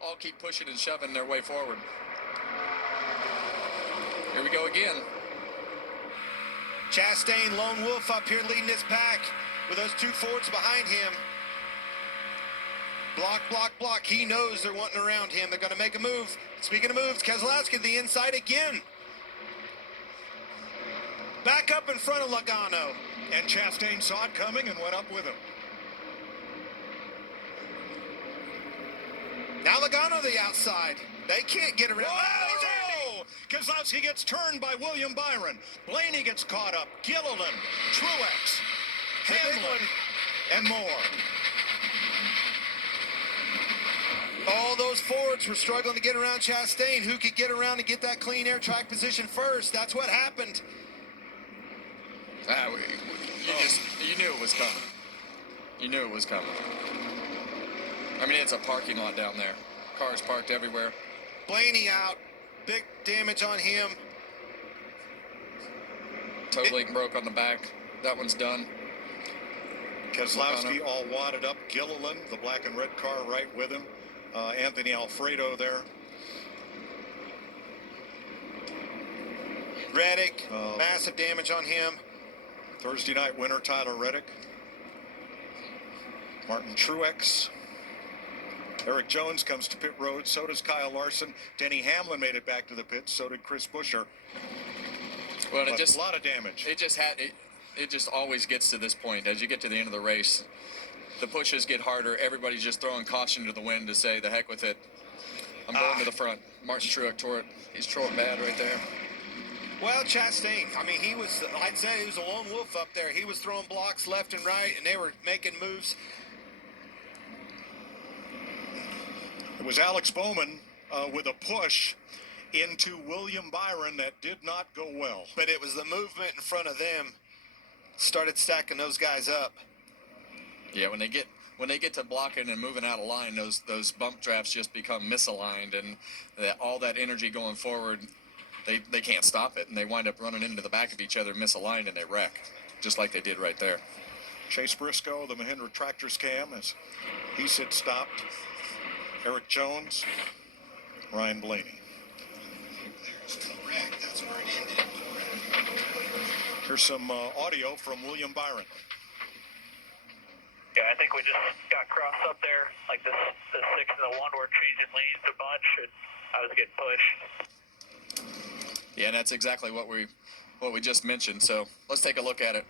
all keep pushing and shoving their way forward. Here we go again. Chastain, lone wolf up here leading this pack with those two Fords behind him. Block, block, block. He knows they're wanting around him. They're going to make a move. Speaking of moves, Keselowski to the inside again. Back up in front of Logano. And Chastain saw it coming and went up with him. Now Logano to the outside. They can't get around. Whoa! Keselowski gets turned by William Byron. Blaney gets caught up. Gilliland, Truex, Hamlin, and more. All those Fords were struggling to get around Chastain. Who could get around and get that clean air track position first? That's what happened. You knew it was coming. You knew it was coming. I mean, it's a parking lot down there. Cars parked everywhere. Blaney out. Big damage on him. Totally broke on the back. That one's done. Keselowski all wadded up. Gilliland, the black and red car, right with him. Anthony Alfredo there. Reddick, massive damage on him. Thursday night winner Tyler Reddick. Martin Truex. Eric Jones comes to pit road. So does Kyle Larson. Denny Hamlin made it back to the pits. So did Chris Buescher. Well, a lot of damage. It just always gets to this point. As you get to the end of the race, the pushes get harder. Everybody's just throwing caution to the wind to say, the heck with it. I'm going to the front. Martin Truex tore it. He's tore it bad right there. Well, Chastain, I mean, I'd say he was a lone wolf up there. He was throwing blocks left and right, and they were making moves. It was Alex Bowman with a push into William Byron that did not go well. But it was the movement in front of them started stacking those guys up. Yeah, when they get to blocking and moving out of line, those bump drafts just become misaligned, and all that energy going forward, they can't stop it, and they wind up running into the back of each other, misaligned, and they wreck, just like they did right there. Chase Briscoe, the Mahindra Tractors cam, as he sits stopped. Eric Jones, Ryan Blaney. Here's some audio from William Byron. Yeah, I think we just got crossed up there, like the 6 and the 1 were changing lanes a bunch, and I was getting pushed. Yeah, and that's exactly what we just mentioned. So let's take a look at it.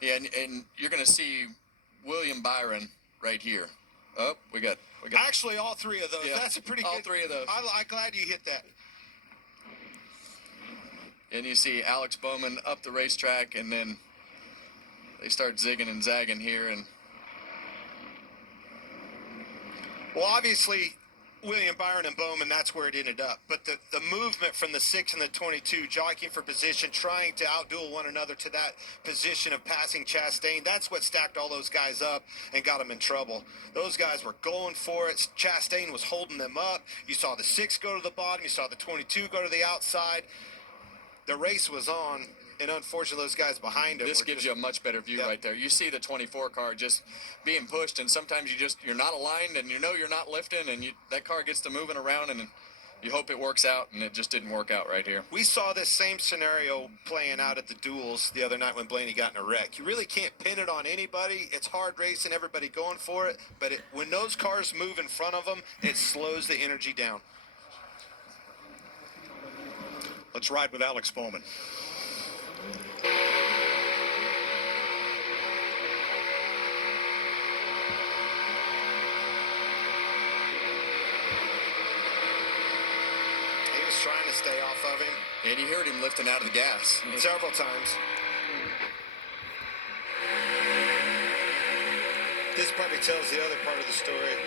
Yeah, and you're going to see William Byron right here. Oh, we got. Actually, all three of those. Yeah, That's a pretty all good. All three of those. I'm glad you hit that. And you see Alex Bowman up the racetrack, and then they start zigging and zagging here. And well, obviously, William Byron and Bowman, that's where it ended up. But the movement from the 6 and the 22, jockeying for position, trying to outduel one another to that position of passing Chastain, that's what stacked all those guys up and got them in trouble. Those guys were going for it. Chastain was holding them up. You saw the 6 go to the bottom. You saw the 22 go to the outside. The race was on, and unfortunately, those guys behind him. This gives you a much better view right there. You see the 24 car just being pushed, and sometimes you're not aligned, and you know you're not lifting, and that car gets to moving around, and you hope it works out, and it just didn't work out right here. We saw this same scenario playing out at the duels the other night when Blaney got in a wreck. You really can't pin it on anybody. It's hard racing, everybody going for it, but when those cars move in front of them, it slows the energy down. Let's ride with Alex Bowman. He was trying to stay off of him. And you heard him lifting out of the gas. Several times. This probably tells the other part of the story.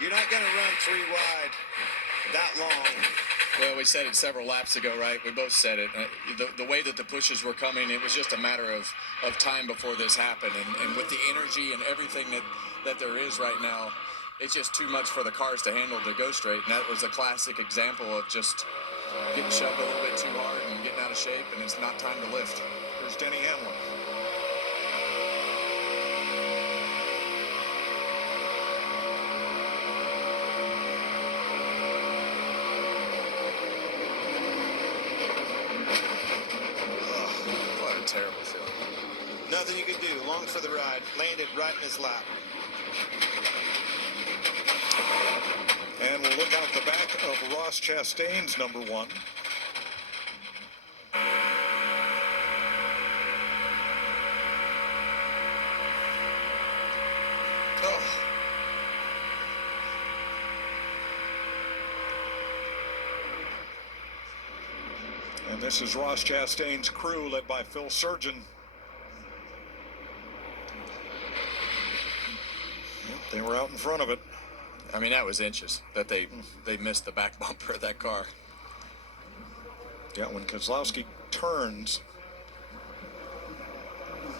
You're not going to run 3 wide that long. Well, we said it several laps ago, right? We both said it. The way that the pushes were coming, it was just a matter of time before this happened. And with the energy and everything that there is right now, it's just too much for the cars to handle to go straight. And that was a classic example of just getting shoved a little bit too hard and getting out out of shape, and it's not time to lift. Here's Denny Hamlin. What a terrible feeling. Nothing you can do. Long for the ride. Landed right in his lap. And we'll look out the back of Ross Chastain's number 1. Oh. And this is Ross Chastain's crew, led by Phil Surgeon. Yep, they were out in front of it. I mean, that was inches that they missed the back bumper of that car. Yeah, when Keselowski turns.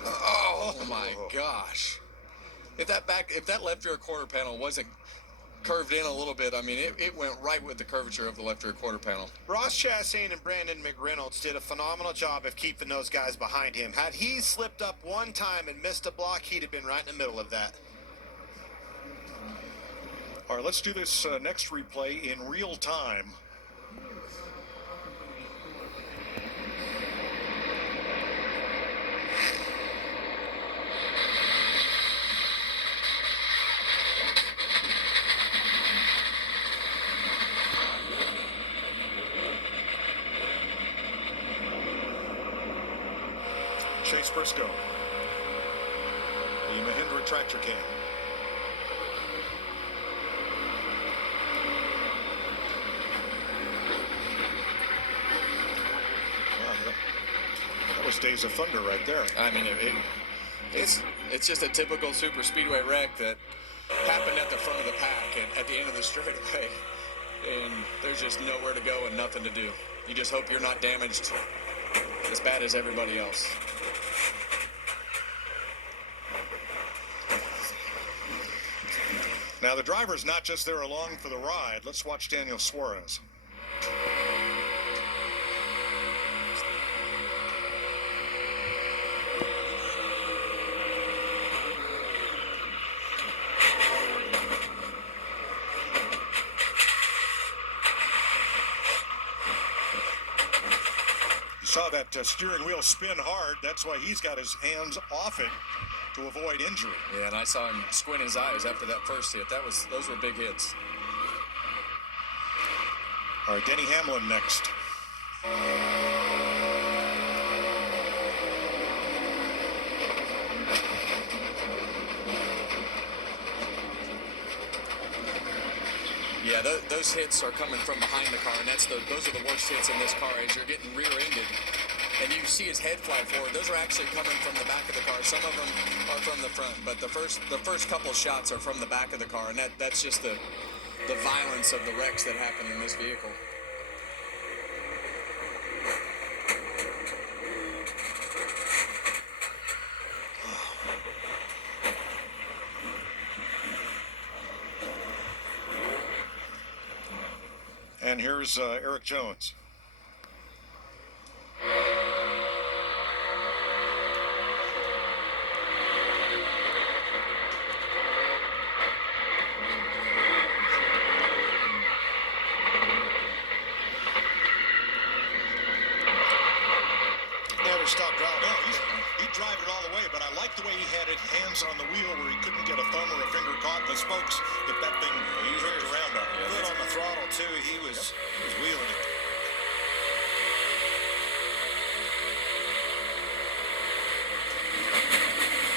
Oh my gosh! If that left rear quarter panel wasn't curved in a little bit, I mean, it went right with the curvature of the left rear quarter panel. Ross Chastain and Brandon McReynolds did a phenomenal job of keeping those guys behind him. Had he slipped up one time and missed a block, he'd have been right in the middle of that. All right, let's do this next replay in real time. Chase Briscoe, the Mahindra tractor cam. That was Days of Thunder right there. I mean, it's just a typical super speedway wreck that happened at the front of the pack and at the end of the straightaway, and there's just nowhere to go and nothing to do. You just hope you're not damaged as bad as everybody else. Now the driver's not just there along for the ride. Let's watch Daniel Suarez. Saw that steering wheel spin hard. That's why he's got his hands off it to avoid injury. Yeah, and I saw him squint his eyes after that first hit. Those were big hits. All right, Denny Hamlin next. Yeah, those hits are coming from behind the car, and those are the worst hits in this car as you're getting rear-ended. And you see his head fly forward. Those are actually coming from the back of the car. Some of them are from the front, but the first couple shots are from the back of the car, and that's just the violence of the wrecks that happen in this vehicle. And here's Eric Jones. Never stop driving. No, he'd drive it all the way, but I like the way he had his hands on the wheel where he couldn't get a thumb or a finger caught in the spokes if that thing whipped around on him. Foot on the throttle, too. He was wheeling it.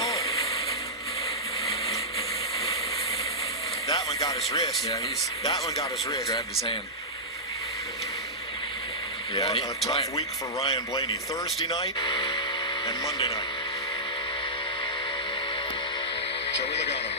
Oh. That one got his wrist. Yeah, that one got his wrist. Grabbed his hand. Yeah, a tough week for Ryan Blaney. Thursday night and Monday night. Joey Logano.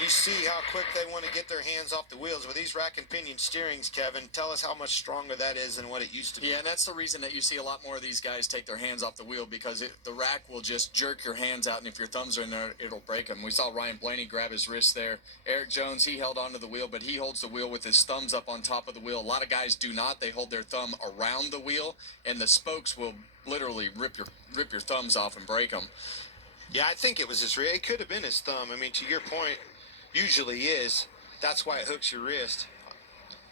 You see how quick they want to get their hands off the wheels with these rack and pinion steerings, Kevin. Tell us how much stronger that is than what it used to be. Yeah, and that's the reason that you see a lot more of these guys take their hands off the wheel, because the rack will just jerk your hands out, and if your thumbs are in there, it'll break them. We saw Ryan Blaney grab his wrist there. Eric Jones, he held onto the wheel, but he holds the wheel with his thumbs up on top of the wheel. A lot of guys do not. They hold their thumb around the wheel, and the spokes will literally rip your thumbs off and break them. Yeah, I think it was his wrist. It could have been his thumb. I mean, to your point, usually is. That's why it hooks your wrist.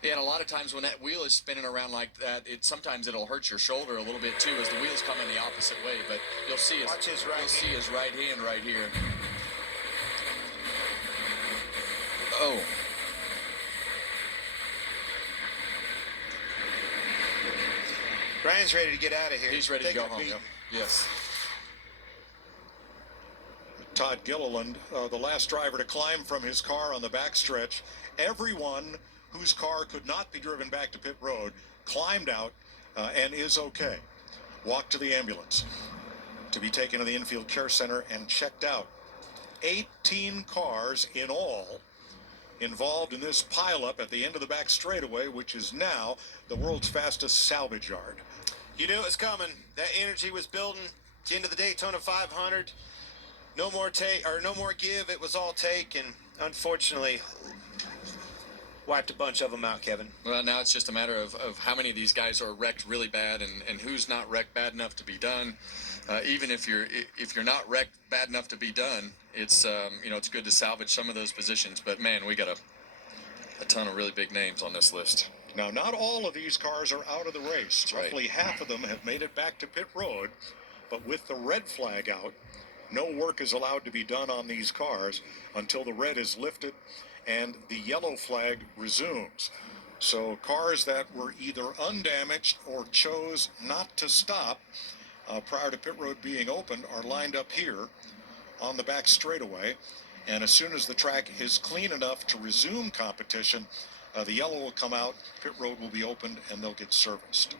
Yeah, and a lot of times when that wheel is spinning around like that, sometimes it'll hurt your shoulder a little bit too as the wheels come in the opposite way. But you'll see his right hand right here. Oh. Ryan's ready to get out of here. He's ready to go home. Yep. Yes. Todd Gilliland, the last driver to climb from his car on the backstretch. Everyone whose car could not be driven back to pit road climbed out and is okay. Walked to the ambulance to be taken to the infield care center and checked out. 18 cars in all involved in this pileup at the end of the back straightaway, which is now the world's fastest salvage yard. You knew it was coming. That energy was building. At the end of the Daytona 500. No more give. It was all take, and unfortunately, wiped a bunch of them out, Kevin. Well, now it's just a matter of how many of these guys are wrecked really bad, and who's not wrecked bad enough to be done. Even if you're not wrecked bad enough to be done, it's it's good to salvage some of those positions. But man, we got a ton of really big names on this list. Now, not all of these cars are out of the race. That's right. Roughly half of them have made it back to pit road, but with the red flag out, no work is allowed to be done on these cars until the red is lifted and the yellow flag resumes. So cars that were either undamaged or chose not to stop prior to pit road being opened are lined up here on the back straightaway. And as soon as the track is clean enough to resume competition, the yellow will come out, pit road will be opened, and they'll get serviced.